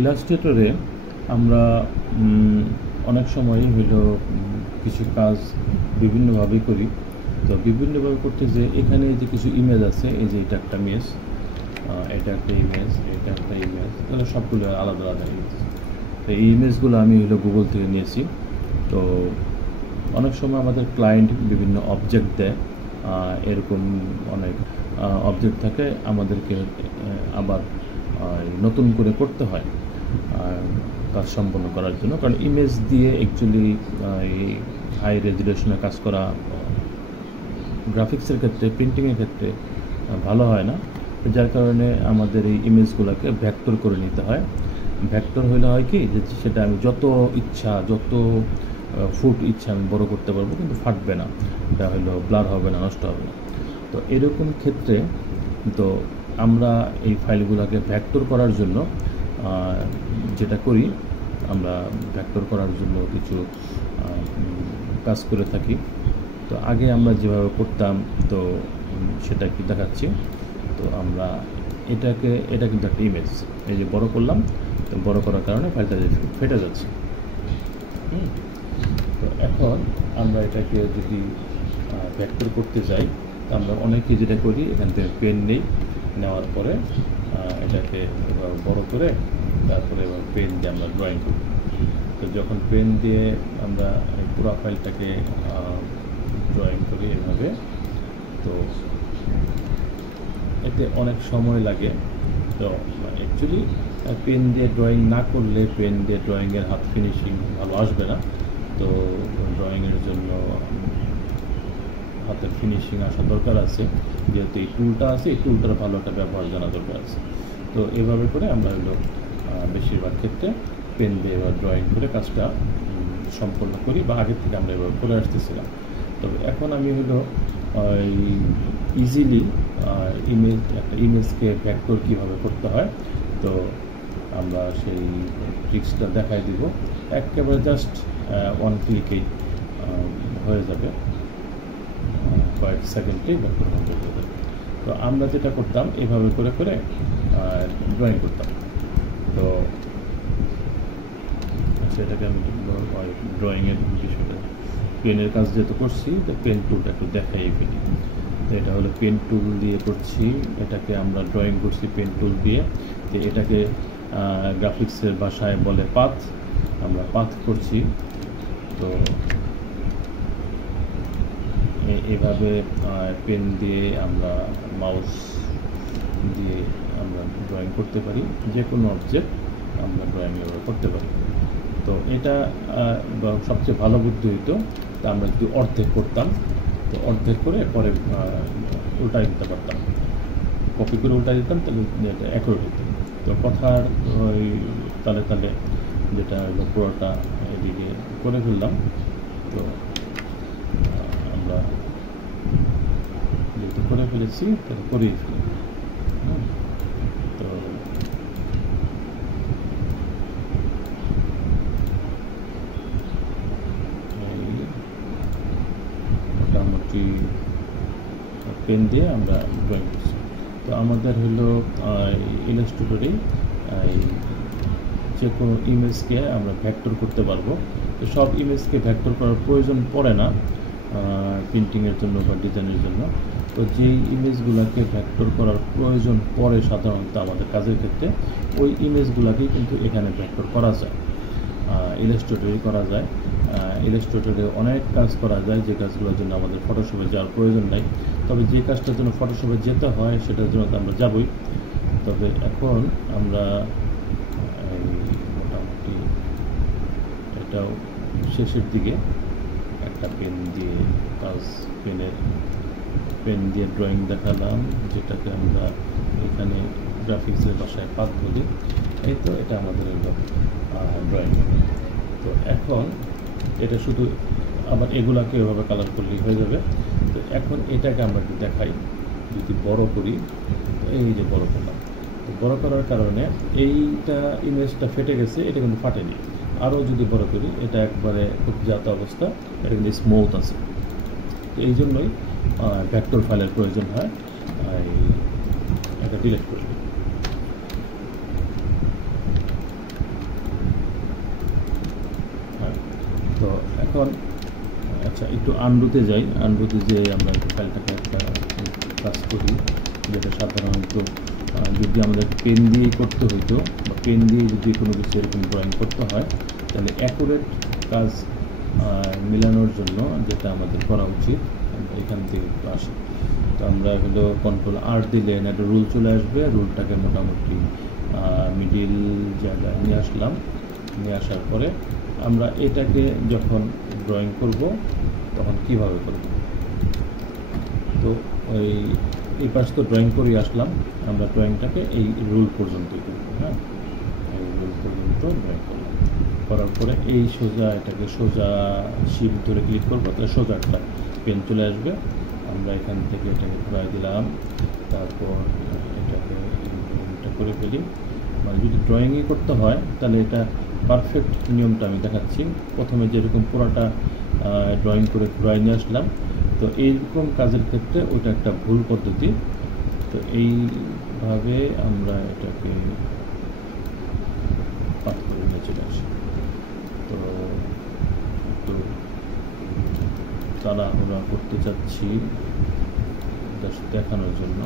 ইলাস্ট্রেটরে আমরা অনেক সময়ই হইল কিছু কাজ বিভিন্নভাবে করি। তো বিভিন্নভাবে করতে যে এখানে যে কিছু ইমেজ আছে, এই যে এটা একটা ইমেজ, এটা একটা ইমেজ, এটা একটা ইমেজ, তাহলে সবগুলো আলাদা আলাদা ইমেজ। তো এই ইমেজগুলো আমি হলো গুগল থেকে নিয়েছি। তো অনেক সময় আমাদের ক্লায়েন্ট বিভিন্ন অবজেক্ট দেয়, এরকম অনেক অবজেক্ট থাকে, আমাদেরকে আবার নতুন করে করতে হয় কাজ সম্পন্ন করার জন্য। কারণ ইমেজ দিয়ে অ্যাকচুয়ালি এই হাই রেজুলেশনে কাজ করা গ্রাফিক্সের ক্ষেত্রে, প্রিন্টিংয়ের ক্ষেত্রে ভালো হয় না। যার কারণে আমাদের এই ইমেজগুলোকে ভেক্টর করে নিতে হয়। ভেক্টর হলে হয় কি, যে সেটা আমি যত ইচ্ছা, যত ফুট ইচ্ছা আমি বড় করতে পারবো, কিন্তু ফাটবে না, এটা হলো ব্লার হবে না, নষ্ট হবে না। তো এরকম ক্ষেত্রে তো আমরা এই ফাইলগুলোকে ভেক্টর করার জন্য যেটা করি, আমরা ভেক্টর করার জন্য কিছু কাজ করে থাকি। তো আগে আমরা যেভাবে করতাম, তো সেটা কি দেখাচ্ছি। তো আমরা এটা কিন্তু একটা ইমেজ, এই যে বড় করলাম, তো বড় করার কারণে ফাইলটা ফেটে যাচ্ছে। তো এখন আমরা এটাকে যদি ভেক্টর করতে যাই, তো আমরা অনেকেই যেটা করি, এখান থেকে পেন নেই, নেওয়ার পরে এটাকে এবার বড় করে তারপরে এবার পেন দিয়ে আমরা ড্রয়িং করি। তো যখন পেন দিয়ে আমরা পুরো ফাইলটাকে ড্রয়িং করি এভাবে, তো এতে অনেক সময় লাগে। তো অ্যাকচুয়ালি পেন দিয়ে ড্রয়িং না করলে পেন দিয়ে ড্রয়িংয়ের হাত ফিনিশিং ভালো আসবে না। তো ড্রয়িংয়ের জন্য হাতের ফিনিশিং আসা দরকার আছে, যেহেতু এই টুলটা আছে, এই টুলটার ভালো একটা ব্যবহার জানা দরকার আছে। তো এভাবে করে আমরা হলো বেশিরভাগ ক্ষেত্রে পেন দিয়ে এবার ড্রয়িং করে কাজটা সম্পন্ন করি, বা আগের থেকে আমরা এবার করে আসতেছিলাম। তবে এখন আমি হলো ইজিলি একটা ইমেজকে ভেক্টর কীভাবে করতে হয়, তো আমরা সেই ট্রিক্সটা দেখাই দিব। একেবারে জাস্ট ওয়ান ক্লিকেই হয়ে যাবে, কয়েক সেকেন্ডেই ভেক্টর কমপ্লিট হয়ে যাবে। তো আমরা যেটা করতাম, এভাবে করে করে ড্রয়িং করতাম। তো সেটাকে আমি ড্রয়িংয়ের বিষয়টা, পেনের কাজ যেহেতু করছি, তো পেন টুলটা একটু দেখাই ফেলি। তো এটা হলো পেন টুল দিয়ে করছি, এটাকে আমরা ড্রয়িং করছি পেন টুল দিয়ে। তো এটাকে গ্রাফিক্সের ভাষায় বলে পাথ, আমরা পাথ করছি। তো এভাবে পেন দিয়ে আমরা, মাউস দিয়ে আমরা ড্রয়িং করতে পারি, যে কোনো অবজেক্ট আমরা ড্রয়িং করতে পারি। তো এটা সবচেয়ে ভালো বুদ্ধি হইতো, তা আমরা যদি অর্ধেক করতাম, তো অর্ধেক করে পরে উল্টাই দিতে পারতাম, কপি করে উল্টাই দিতাম, তাহলে এটা অ্যাকুরেট হইত। তো কথার ওই তালে তালে যেটা হলো পুরোটা এদিকে করে ফেললাম। তো আমরা যেহেতু করে ফেলেছি, তাহলে করেই ফেলি। তো মোটামুটি পেন দিয়ে আমরা ড্রয়িং করছি। তো আমাদের হলো ইলাস্ট্রেটরে যে কোনো ইমেজকে আমরা ভেক্টর করতে পারবো। তো সব ইমেজকে ভেক্টর করার প্রয়োজন পড়ে না প্রিন্টিংয়ের জন্য বা ডিজাইনের জন্য। তো যেই ইমেজগুলোকে ভেক্টর করার প্রয়োজন পড়ে সাধারণত আমাদের কাজের ক্ষেত্রে, ওই ইমেজগুলোকেই কিন্তু এখানে ভেক্টর করা যায়, ইলাস্ট্রেটরে করা যায়। ইলাস্ট্রেটরে অনেক কাজ করা যায়, যে কাজগুলোর জন্য আমাদের ফটোশপে যাওয়ার প্রয়োজন নাই। তবে যে কাজটার জন্য ফটোশপে যেতে হয়, সেটার জন্য তো আমরা যাবই। তবে এখন আমরা মোটামুটি এটাও শেষের দিকে একটা পেন দিয়ে পেন দিয়ে ড্রয়িং দেখালাম, যেটাকে আমরা এখানে গ্রাফিক্সের ভাষায় পাথ বলি। এই তো এটা আমাদের হলো ড্রয়িং। তো এখন এটা শুধু আবার এগুলাকে এভাবে কালার করলেই হয়ে যাবে। তো এখন এটাকে আমরা একটু দেখাই, যদি বড় করি, এই যে বড় করলাম, তো বড় করার কারণে এইটা ইমেজটা ফেটে গেছে, এটা কিন্তু ফাটেনি। আরও যদি বড় করি, এটা একবারে খুব জাত অবস্থা, এটা কিন্তু স্মুথ আছে। তো এই জন্যই ভেক্টর ফাইলের প্রয়োজন হয়। এটা ডিলিট করি। এখন আচ্ছা একটু আনডুতে যাই, আনডুতে যে আমরা একটু ফাইলটাকে একটা কাজ করি, যেটা সাধারণত যদি আমাদের পেন দিয়েই করতে হইতো বা পেন দিয়ে যদি কোনো কিছু এরকম ড্রয়িং করতে হয়, তাহলে অ্যাকুরেট কাজ মেলানোর জন্য যেটা আমাদের করা উচিত এখান থেকে আসে। তো আমরা হলো কন্ট্রোল আর দিলে একটা রুল চলে আসবে, রুলটাকে মোটামুটি মিডিল জায়গায় নিয়ে আসলাম। নিয়ে আসার পরে আমরা এটাকে যখন ড্রয়িং করব তখন কিভাবে করব, তো এই পাশ তো ড্রয়িং করেই আসলাম, আমরা ড্রয়িংটাকে এই রুল পর্যন্তই করব। হ্যাঁ, এই রুল পর্যন্ত ড্রয়িং করলাম, করার পরে এই সোজা এটাকে সোজা শিফট ধরে ক্লিক করবো, তাহলে সোজা একটা পেন চলে আসবে। আমরা এখান থেকে এটাকে ঘুরাই দিলাম, তারপর এটাকে এটা করে ফেলি। মানে যদি ড্রয়িংই করতে হয় তাহলে এটা পারফেক্ট নিয়মটা আমি দেখাচ্ছি। প্রথমে যেরকম পুরোটা ড্রয়িং করে ঘুরাই নিয়ে আসলাম, তো এইরকম কাজের ক্ষেত্রে ওইটা একটা ভুল পদ্ধতি। তো এইভাবে আমরা এটাকে পাঠ করে নিয়ে চলে আসি। তো একটু তাড়াহুড়া করতে চাচ্ছি জাস্ট দেখানোর জন্য।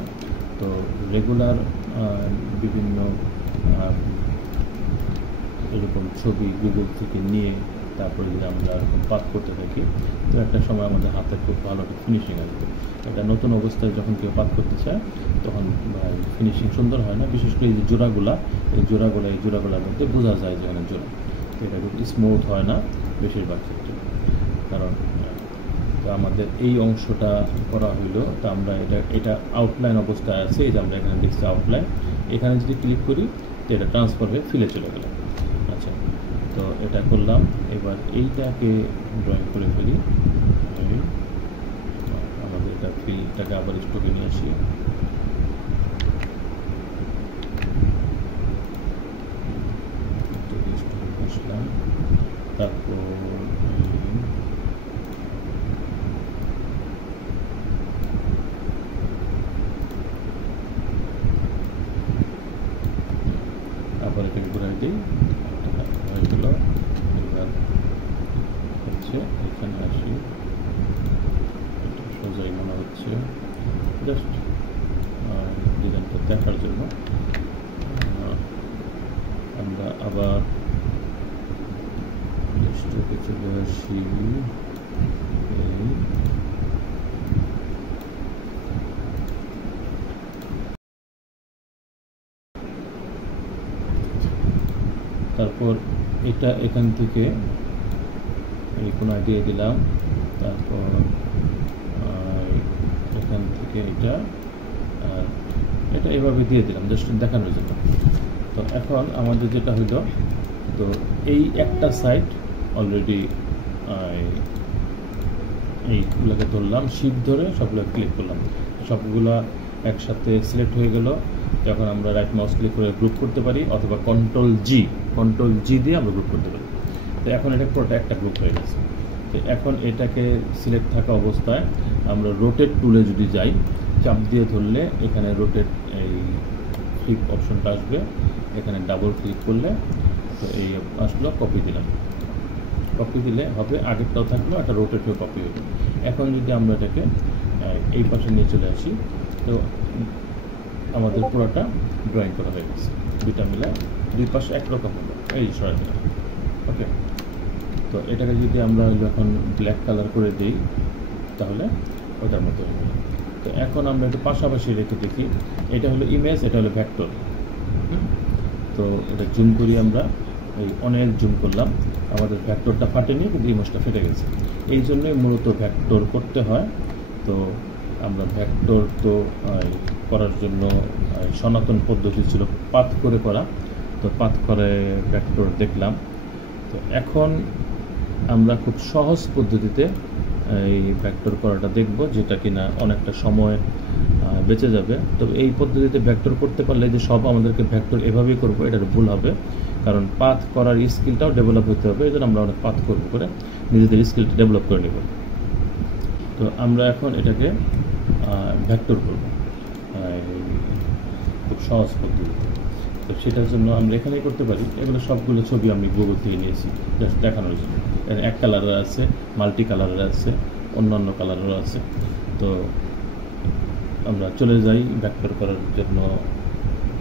তো রেগুলার বিভিন্ন এরকম ছবি গুগল থেকে নিয়ে তারপরে যদি আমরা এরকম পাঠ করতে থাকি, তো একটা সময় আমাদের হাতে খুব ভালো একটা ফিনিশিং আসবে। এটা নতুন অবস্থায় যখন কেউ পাঠ করতে চায় তখন ফিনিশিং সুন্দর হয় না, বিশেষ করে এই যে জোড়াগুলা, এই জোড়াগুলোর মধ্যে বোঝা যায় যে এখানে জোড়া, এটা খুব স্মুথ হয় না বেশিরভাগ ক্ষেত্রে। কারণ তো আমাদের এই অংশটা করা হইলো, তো আমরা এটা আউটলাইন অবস্থায় আছে, এই যে আমরা এখানে দেখছি আউটলাইন, এখানে যদি ক্লিক করি তো এটা ট্রান্সফার হয়ে ফিলে চলে গেল। আচ্ছা, তো এটা করলাম, এবার এইটাকে ড্রয়িং করে ফেলি। আমাদের এটা ফিলটাকে আবার স্টোরে নিয়ে আসি। আসলাম, তারপর আবার এটাকে ঘুরাই দিই, হয়ে গেল। এবার হচ্ছে এখানে আসি, এটা সোজাই মনে হচ্ছে, জাস্ট ডিজাইনটা দেখার জন্য আমরা আবার স্ট্রোকে চলে আসি। তারপর এটা এখান থেকে এই কোনো আইডিয়া দিলাম, তারপর এখান থেকে এটা এভাবে দিয়ে দিলাম জাস্ট দেখানোর জন্য। তো এখন আমাদের যেটা হইলো, তো এই একটা সাইড অলরেডি এইগুলোকে ধরলাম, শিফট ধরে সবগুলো ক্লিক করলাম, সবগুলা একসাথে সিলেক্ট হয়ে গেল। তখন আমরা রাইট মাউস ক্লিক করে গ্রুপ করতে পারি, অথবা কন্ট্রোল জি দিয়ে আমরা গ্রুপ করতে পারি। তো এখন এটা পুরোটা একটা গ্রুপ হয়ে গেছে। তো এখন এটাকে সিলেক্ট থাকা অবস্থায় আমরা রোটেট টুলে যদি যাই, চাপ দিয়ে ধরলে এখানে রোটেট এই ফ্লিপ অপশনটা আসবে, এখানে ডাবল ক্লিক করলে তো এই আসলো, কপি দিলাম, কপি দিলে হবে আগেরটাও থাকলো, একটা রোটেট হয়ে কপি হলো। এখন যদি আমরা এটাকে এই পাশে নিয়ে চলে আসি, তো আমাদের পুরোটা ড্রয়িং করা হয়ে গেছে, দুইটা মিলে দুই পাশে একরকম হলো, এই সরাই দিলাম। ওকে, তো এটাকে যদি আমরা যখন ব্ল্যাক কালার করে দিই তাহলে ওটার মতো হয়ে গেল। তো এখন আমরা একটু পাশাপাশি রেখে দেখি, এটা হলো ইমেজ, এটা হলো ভেক্টর। তো এটা জুম করি, আমরা এই অনেক জুম করলাম, আমাদের ভেক্টরটা ফাটেনি কিন্তু ইমেজটা ফেটে গেছে। এই জন্যই মূলত ভেক্টর করতে হয়। তো আমরা ভেক্টর তো করার জন্য সনাতন পদ্ধতি ছিল পাথ করে করা, তো পাথ করে ভেক্টর দেখলাম। তো এখন আমরা খুব সহজ পদ্ধতিতে এই ভেক্টর করাটা দেখব, যেটা কিনা অনেকটা সময় বেঁচে যাবে। তবে এই পদ্ধতিতে ভেক্টর করতে পারলে যে সব আমাদেরকে ভেক্টর এভাবেই করবো, এটার ভুল হবে, কারণ পাথ করার স্কিলটাও ডেভেলপ হতে হবে। এই জন্য আমরা অনেক পাথ করবো করে নিজেদের স্কিলটা ডেভেলপ করে নেব। তো আমরা এখন এটাকে ভেক্টর করব খুব সহজ পদ্ধতিতে। তো সেটার জন্য আমরা এখানেই করতে পারি। এগুলো সবগুলো ছবি আমি গুগল থেকে নিয়েছি জাস্ট দেখানোর জন্য। এক কালারের আছে, মাল্টি কালারের আছে, অন্যান্য কালারেরও আছে। তো আমরা চলে যাই ভেক্টর করার জন্য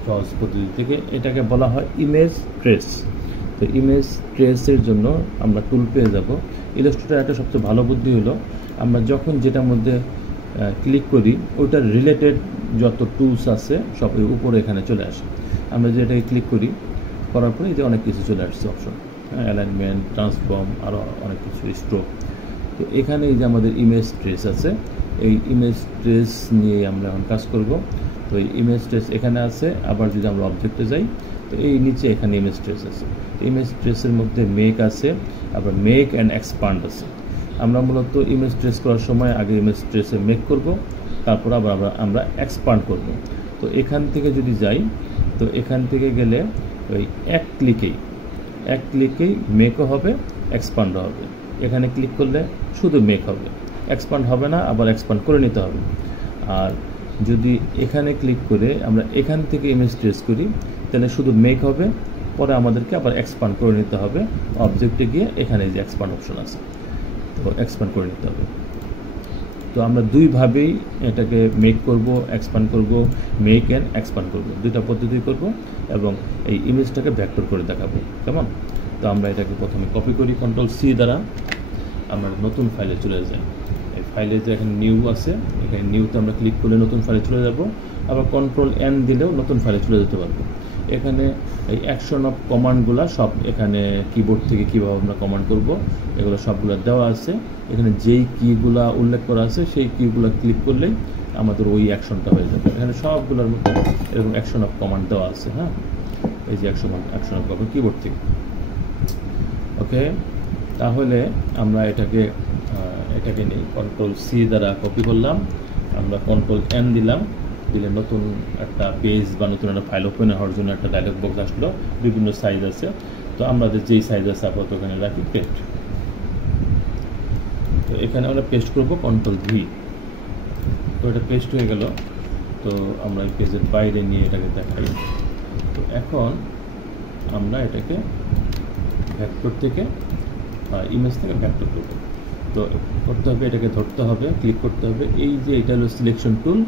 সহজ পদ্ধতি থেকে। এটাকে বলা হয় ইমেজ ট্রেস। তো ইমেজ ট্রেসের জন্য আমরা টুল পেয়ে যাব। ইলাস্ট্রেটর একটা সবচেয়ে ভালো বুদ্ধি হলো, আমরা যখন যেটার মধ্যে ক্লিক করি ওটার রিলেটেড যত টুলস আছে সব উপরে এখানে চলে আসে। আমরা যেটাকে ক্লিক করি, করার পরে এই যে অনেক কিছু চলে আসছে অপশন, অ্যালাইনমেন্ট, ট্রান্সফর্ম, আরও অনেক কিছু, স্ট্রোক। তো এখানে এই যে আমাদের ইমেজ ট্রেস আছে, এই ইমেজ ট্রেস নিয়ে আমরা এখন কাজ করব। তো এই ইমেজ ট্রেস এখানে আছে। আবার যদি আমরা অবজেক্টে যাই, তো এই নিচে এখানে ইমেজ ট্রেস আছে। ইমেজ ট্রেসের মধ্যে মেক আছে, আবার মেক অ্যান্ড এক্সপান্ড আছে। আমরা মূলত ইমেজ ট্রেস করার সময় আগে ইমেজ ট্রেসে মেক করব, তারপর আবার আমরা এক্সপান্ড করব। তো এখান থেকে যদি যাই, তো এখান থেকে গেলে ওই এক ক্লিকেই মেকও হবে, এক্সপান্ডও হবে। এখানে ক্লিক করলে শুধু মেক হবে, এক্সপান্ড হবে না, আবার এক্সপান্ড করে নিতে হবে। আর যদি এখানে ক্লিক করে আমরা এখান থেকে ইমেজ ট্রেস করি, তাহলে শুধু মেক হবে, পরে আমাদেরকে আবার এক্সপান্ড করে নিতে হবে। অবজেক্টে গিয়ে এখানে যে এক্সপান্ড অপশন আছে, তো এক্সপান্ড করে নিতে হবে। তো আমরা দুইভাবেই এটাকে মেক করব, এক্সপান্ড করব, মেক অ্যান্ড এক্সপান্ড করব, দুইটা পদ্ধতি করব এবং এই ইমেজটাকে ভেক্টর করে দেখাবো, কেমন? তো আমরা এটাকে প্রথমে কপি করি Ctrl+C দ্বারা, আমরা নতুন ফাইলে চলে যাই। এই ফাইলে যে এখানে নিউ আছে, এখানে নিউতে আমরা ক্লিক করলে নতুন ফাইলে চলে যাব। আবার Ctrl+N দিলেও নতুন ফাইলে চলে যেতে পারবো। এখানে এই অ্যাকশন অফ কমান্ডগুলো সব এখানে কিবোর্ড থেকে কীভাবে আমরা কমান্ড করব এগুলো সবগুলো দেওয়া আছে। এখানে যেই কিগুলো উল্লেখ করা আছে সেই কিগুলো ক্লিক করলেই আমাদের ওই অ্যাকশনটা হয়ে যাবে। এখানে সবগুলোর মধ্যে এরকম অ্যাকশন অফ কমান্ড দেওয়া আছে। হ্যাঁ, এই যে অ্যাকশন অফ কমান্ড কিবোর্ড থেকে। ওকে, তাহলে আমরা এটাকে নিই, Ctrl+C দ্বারা কপি করলাম, আমরা Ctrl+N দিলাম, দিলে নতুন একটা পেজ বা নতুন একটা ফাইল ওপেন হওয়ার জন্য একটা ডায়লগ বক্স আসলো। বিভিন্ন সাইজ আছে, তো আমাদের যেই সাইজ আছে আপাতত ওখানে রাখি, পেস্ট। তো এখানে আমরা পেস্ট করবো Ctrl+V। তো এটা পেস্ট হয়ে গেল। তো আমরা এই পেজের বাইরে নিয়ে এটাকে দেখাই। তো এখন আমরা এটাকে ভেক্টর থেকে ইমেজ থেকে ভেক্টর করব। তো করতে হবে, এটাকে ধরতে হবে, ক্লিক করতে হবে। এই যে এটা হলো সিলেকশন টুল,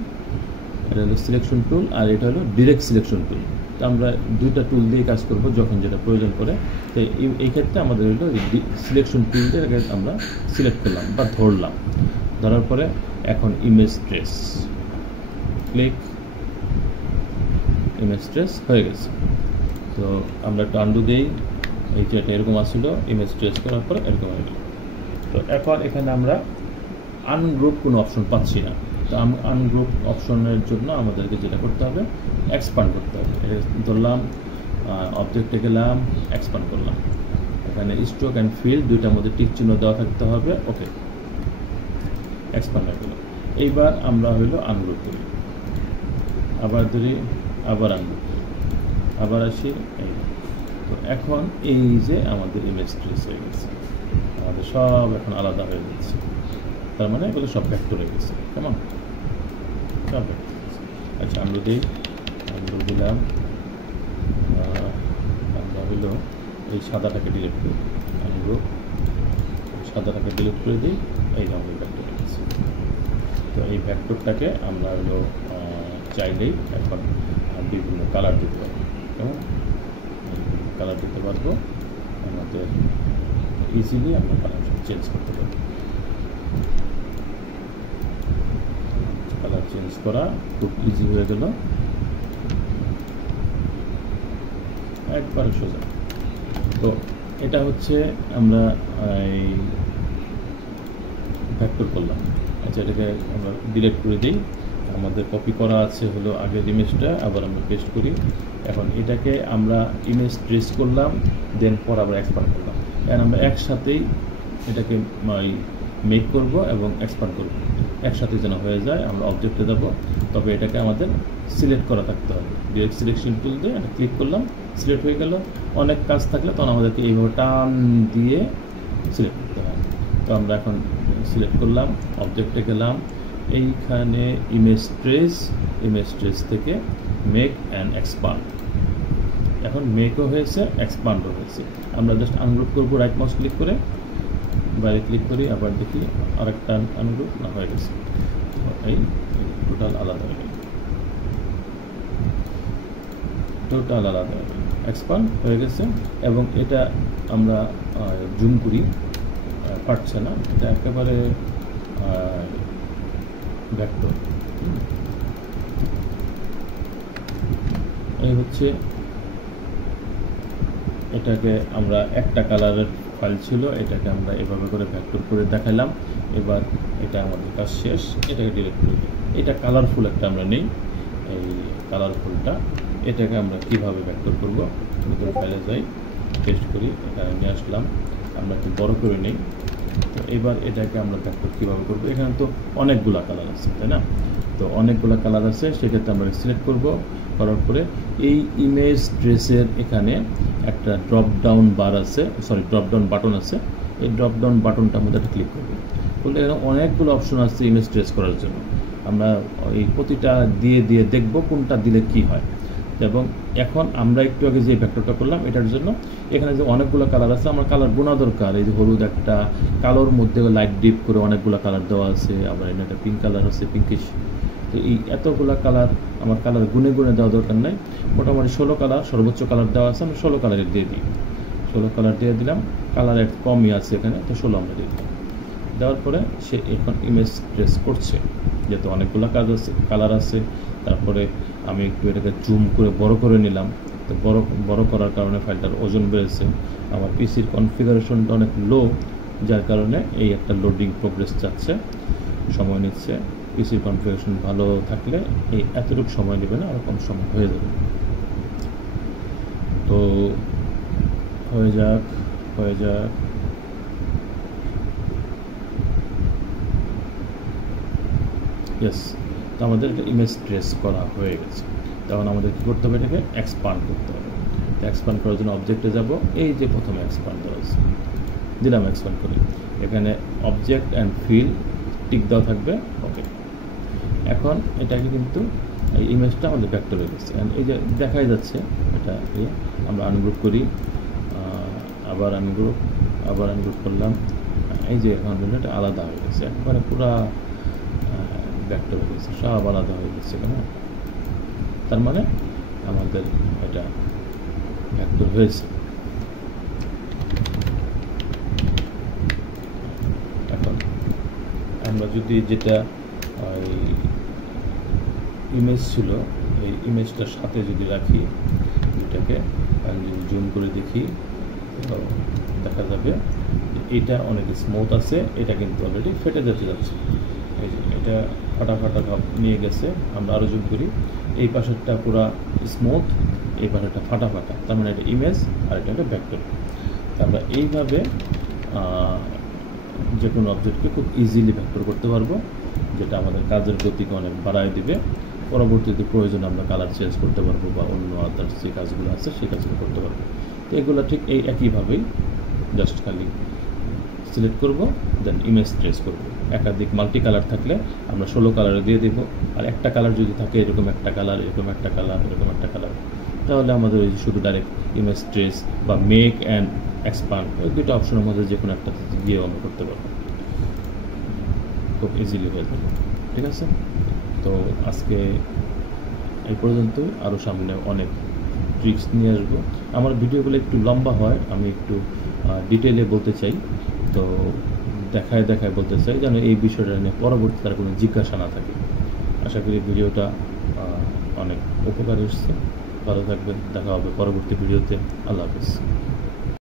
এটা হলো সিলেকশন টুল, আর এটা হলো ডিরেক্ট সিলেকশন টুল। তো আমরা দুইটা টুল দিয়ে কাজ করব যখন যেটা প্রয়োজন পড়ে। তো এই ক্ষেত্রে আমাদের হলো সিলেকশন টুল দিয়ে আমরা সিলেক্ট করলাম বা ধরলাম। ধরার পরে এখন image trace, click, image trace হয়ে গেছে। তো আমরা একটু আন্ডু দিই। এই যে এটা এরকম আসছিলো, ইমেজ ট্রেস করার পরে এরকম হয়ে গেল। তো এখন এখানে আমরা আনগ্রুপ কোনো অপশন পাচ্ছি না। তো আনগ্রুপ অপশনের জন্য আমাদেরকে যেটা করতে হবে, এক্সপান্ড করতে হবে। এটা ধরলাম, অবজেক্টে গেলাম, এক্সপান্ড করলাম। এখানে স্ট্রোক অ্যান্ড ফিল দুইটার মধ্যে টিক চিহ্ন দেওয়া থাকতে হবে। ওকে, এক্সপান্ড হয়ে গেল। এইবার আমরা হইলো আনগ্রুপ করি, আবার ধরি, আবার আনগ্রুপ করি, আবার আসি। এই তো এখন এই যে আমাদের ইমেজ ট্রেস হয়ে গেছে, আমাদের সব এখন আলাদা হয়ে যাচ্ছে। তার মানে এগুলো সব ভেক্টর হয়ে গেছে, কেমন? সব ভেক্টর হয়েছে। আচ্ছা, আমরা দিলাম, আমরা হইলো এই সাদাটাকে ডিলিট করি, আমরা সাদাটাকে ডিলিট করে দিই। এই রঙের ভেক্টর হয়ে গেছে। তো এই ভেক্টরটাকে আমরা হলো চাইলেই এখন বিভিন্ন কালার দিতে পারবো, কেমন? কালার দিতে পারবো, আমাদের ইজিলি আমরা কালার চেঞ্জ করতে পারবো। কালার চেঞ্জ করা খুব ইজি হয়ে গেল, একবারে সোজা। তো এটা হচ্ছে আমরা এই ভেক্টর করলাম। আচ্ছা, এটাকে আমরা ডিলিট করে দিই। আমাদের কপি করা আছে হলো আগের ইমেজটা, আবার আমরা পেস্ট করি। এখন এটাকে আমরা ইমেজ ট্রেস করলাম, দেন পর আবার এক্সপান্ড করলাম। এখন আমরা একসাথেই এটাকে মেক করব এবং এক্সপান্ড করব, একসাথে যেন হয়ে যায়। আমরা অবজেক্টে যাব, তবে এটাকে আমাদের সিলেক্ট করা থাকতে হবে। ডিরেক্ট সিলেকশন টুল দিয়ে এটা ক্লিক করলাম, সিলেক্ট হয়ে গেল। অনেক কাজ থাকলে তখন আমাদেরকে এইভাবে টান দিয়ে সিলেক্ট করতে হয়। তো আমরা এখন সিলেক্ট করলাম, অবজেক্টে গেলাম, এইখানে ইমেজ ট্রেস থেকে মেক অ্যান্ড এক্সপান্ড। এখন মেকও হয়েছে, এক্সপান্ডও হয়েছে। আমরা জাস্ট আনগ্রুপ করবো, রাইট মাউস ক্লিক করে বাইরে ক্লিক করি, আবার দেখি আরেকটা আনগ্রুপ না হয়ে গেছে। এই টোটাল আলাদা হয়ে গেল, টোটাল আলাদা হয়ে গেল, এক্সপান্ড হয়ে গেছে। এবং এটা আমরা জুম করি, পারছে না, এটা একেবারে ভেক্টর। এই হচ্ছে, এটাকে আমরা একটা কালারের ফাইল ছিল, এটাকে আমরা এভাবে করে ভেক্টর করে দেখালাম। এবার এটা আমাদের কাজ শেষ, এটাকে ডিলিট করে দিই। এটা কালারফুল একটা আমরা নেই, এই কালারফুলটা এটাকে আমরা কিভাবে ভেক্টর করব, নতুন ফাইলে যাই, টেস্ট করি, এখানে নিয়ে আসলাম, আমরা একটু বড় করে নিই। তো এবার এটাকে আমরা ভেক্টর কীভাবে করব, এখানে তো অনেকগুলা কালার আছে, তাই না? তো অনেকগুলো কালার আছে, সেক্ষেত্রে আমরা সিলেক্ট করব, করার পরে এই ইমেজ ট্রেসের এখানে একটা ড্রপ ডাউন বার আছে, সরি ড্রপ ডাউন বাটন আছে। এই ড্রপ ডাউন বাটনটার মধ্যে একটা ক্লিক করব, করলে এখানে অনেকগুলো অপশন আছে ইমেজ ট্রেস করার জন্য। আমরা এই প্রতিটা দিয়ে দিয়ে দেখব কোনটা দিলে কি হয়। এবং এখন আমরা একটু আগে যে ভেক্টরটা করলাম এটার জন্য এখানে যে অনেকগুলো কালার আছে, আমার কালার গোনা দরকার। এই যে হলুদ একটা, কালোর মধ্যে লাইট ডিপ করে অনেকগুলো কালার দেওয়া আছে, আবার এখানে একটা পিঙ্ক কালার আছে, পিঙ্কিশ। তো এই এতগুলো কালার আমার কালার গুনে গুনে দেওয়া দরকার নাই, মোটামুটি 16 কালার সর্বোচ্চ কালার দেওয়া আছে, আমরা 16 কালারের দিয়ে দিই। 16 কালার দিয়ে দিলাম, কালার একটু কমই আছে এখানে, তো 16 আমরা দিয়ে দিলাম। দেওয়ার পরে সে এখন ইমেজ ট্রেস করছে, যেহেতু অনেকগুলো কাজ আছে, কালার আছে। তারপরে আমি একটু এটাকে জুম করে বড় করে নিলাম, তো বড় করার কারণে ফাইলটার ওজন বেড়েছে। আমার পিসির কনফিগারেশনটা অনেক লো, যার কারণে এই একটা লোডিং প্রোগ্রেস যাচ্ছে, সময় নিচ্ছে। পিসির কনফিগারেশন ভালো থাকলে এই এতটুকু সময় নেবে না, আর কম সময় হয়ে যাবে। তো হয়ে যাক, ইয়েস। তো আমাদের একটা ইমেজ ট্রেস করা হয়ে গেছে। তখন আমাদের কী করতে হবে, এটাকে এক্সপান্ড করতে হবে। তো এক্সপান্ড করার জন্য অবজেক্টে যাব, এই যে প্রথমে এক্সপান্ড দেওয়া আছে, দিলাম এক্সপান্ড করি। এখানে অবজেক্ট অ্যান্ড ফিল টিক দেওয়া থাকবে, ওকে। এখন এটাকে কিন্তু এই ইমেজটা আমাদের ভেক্টর হয়ে গেছে, এই যে দেখাই যাচ্ছে এটা। আমরা আনগ্রুপ করি, আবার আনগ্রুপ করলাম, এই যে এখন এটা আলাদা হয়ে গেছে, একবারে পুরা ভেক্টর হয়ে গেছে, সব আলাদা হয়ে গেছে এখানে। তার মানে আমাদের এটা ভেক্টর হয়েছে। এখন আমরা যদি যেটা ইমেজ ছিল, এই ইমেজটার সাথে যদি রাখি, এটাকে যদি জুম করে দেখি, দেখা যাবে এটা অনেক স্মুথ আছে, এটা কিন্তু অলরেডি ফেটে যেতে যাচ্ছে। এই যে এটা ফাটা ভাব নিয়ে গেছে। আমরা আরও জুম করি, এই পাশেরটা পুরো স্মুথ, এই পাশেরটা ফাটা। তার মানে এটা ইমেজ আর এটা একটা ভেক্টর। আমরা এইভাবে যে কোনো অবজেক্টকে খুব ইজিলি ভেক্টর করতে পারবো, যেটা আমাদের কাজের গতিকে অনেক বাড়ায় দিবে। পরবর্তীতে প্রয়োজন আমরা কালার চেঞ্জ করতে পারবো, বা অন্য আদার্স যে কাজগুলো আছে সেই কাজগুলো করতে পারবো। তো এগুলো ঠিক এই একইভাবেই, জাস্ট খালি সিলেক্ট করব, দেন ইমেজ ট্রেস করব। একাধিক মাল্টি কালার থাকলে আমরা 16 কালারে দিয়ে দেবো, আর একটা কালার যদি থাকে এরকম একটা কালার, এরকম একটা কালার, তাহলে আমাদের ওই শুধু ডাইরেক্ট ইমেজ ট্রেস বা মেক অ্যান্ড এক্সপান্ড, ওই দুটো অপশনের মধ্যে যে কোনো একটা গিয়ে আমরা করতে পারবো, খুব ইজিলি হয়ে যাবে। ঠিক আছে, তো আজকে এই পর্যন্তই। আরও সামনে অনেক ট্রিক্স নিয়ে আসবো। আমার ভিডিওগুলো একটু লম্বা হয়, আমি একটু ডিটেলে বলতে চাই, তো দেখায় বলতে চাই, যেন এই বিষয়টা নিয়ে পরবর্তী তার কোনো জিজ্ঞাসা না থাকে। আশা করি ভিডিওটা অনেক উপকার এসছে। ভালো থাকবেন, দেখা হবে পরবর্তী ভিডিওতে। আল্লাহ হাফেজ।